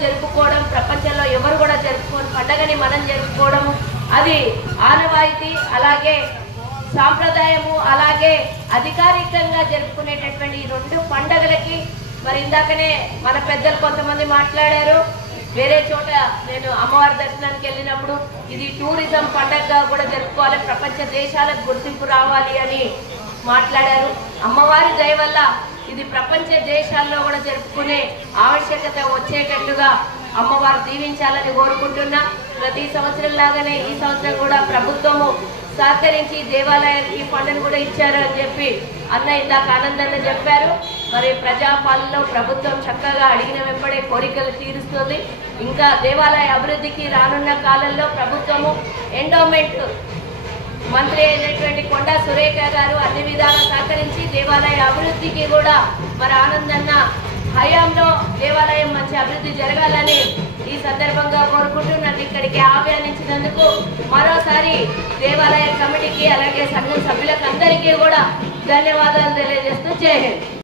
జరుపుకోవడం ప్రపంచంలో ఎవరు కూడా జరుపుకోని పండగని మనం జరుపుకోవడం అది ఆనవాయితీ, అలాగే సాంప్రదాయము, అలాగే అధికారికంగా జరుపుకునేటటువంటి ఈ రెండు పండగలకి మరి ఇందాకనే మన పెద్దలు కొంతమంది మాట్లాడారు. వేరే చోట నేను అమ్మవారి దర్శనానికి వెళ్ళినప్పుడు ఇది టూరిజం పండగగా కూడా జరుపుకోవాలి, ప్రపంచ దేశాలకు గుర్తింపు రావాలి అని మాట్లాడారు. అమ్మవారి దయ వల్ల ఇది ప్రపంచ దేశాల్లో కూడా జరుపుకునే ఆవశ్యకత వచ్చేటట్టుగా అమ్మవారు దీవించాలని కోరుకుంటున్నా. ప్రతి సంవత్సరం లాగానే ఈ సంవత్సరం కూడా ప్రభుత్వము సహకరించి దేవాలయానికి ఫండ్ను కూడా ఇచ్చారు అని చెప్పి అన్న ఇందాక ఆనందన్న చెప్పారు. మరి ప్రజాపాలనలో ప్రభుత్వం చక్కగా అడిగిన వెంబడే కోరికలు తీరుస్తుంది. ఇంకా దేవాలయ అభివృద్ధికి రానున్న కాలంలో ప్రభుత్వము ఎండోమెంట్ మంత్రి అయినటువంటి కొండా సురేఖ గారు అన్ని విధాలా సహకరించి దేవాలయ అభివృద్ధికి కూడా మరి ఆనందన్న హయాంలో దేవాలయం మంచి అభివృద్ధి జరగాలని ఈ సందర్భంగా కోరుకుంటూ నన్ను ఇక్కడికి ఆహ్వానించినందుకు మరోసారి దేవాలయ కమిటీకి అలాగే సంఘం సభ్యులకు అందరికీ కూడా ధన్యవాదాలు తెలియజేస్తూ జై హింద్.